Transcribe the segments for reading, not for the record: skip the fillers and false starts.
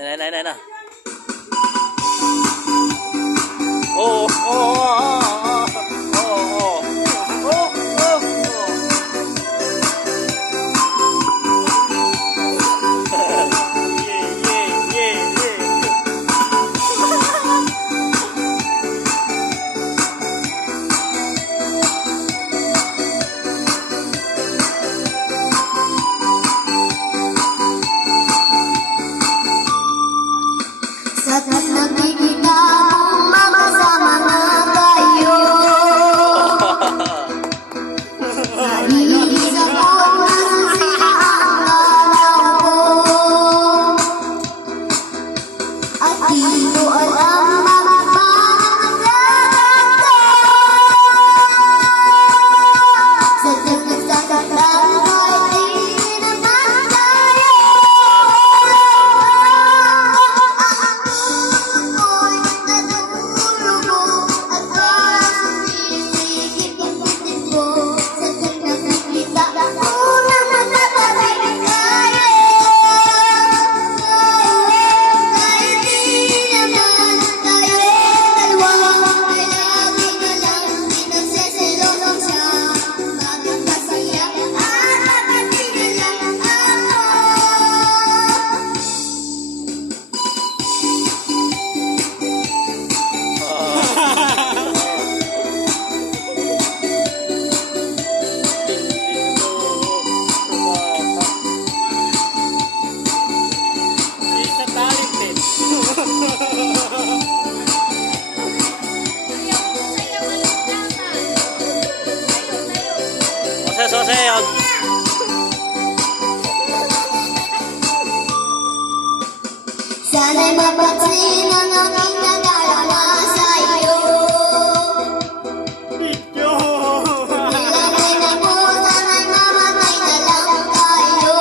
Na. Oh, oh, oh, oh, oh, oh, oh, Saat nakikita mong magkasama na tayo, naiinis ako nasisira ang araw ko. At di ko alam bakit nagkakata. Sadyang nagsasaktan ko ay di naman tayo. Soseyog. Sana'y mapansin ang aking nadarama sa'yo. Nilagay na ko, sana'y mamatay na lang tayo.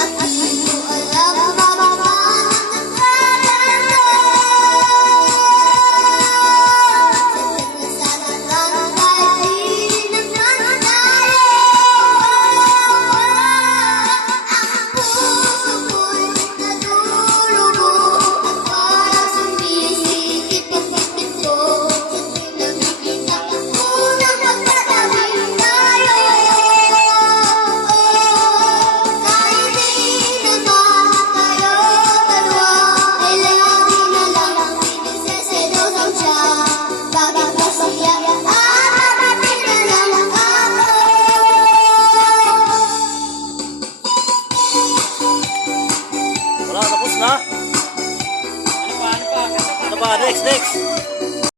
At di ko alam bakit ba nagkakata. Sadyang nasasaktan kahit di naman tayo. Ang puso ko'y nadulugo at parang sumisikip ang bibig ko. Sadyang nakikita ko na magkatabi tayo. Kahit di naman tayo dalawa, ay lagi na lang pinagseselosan siya. Bakit ba siya aabati na lang ako? Wala, tapos na. Ano pa? Next.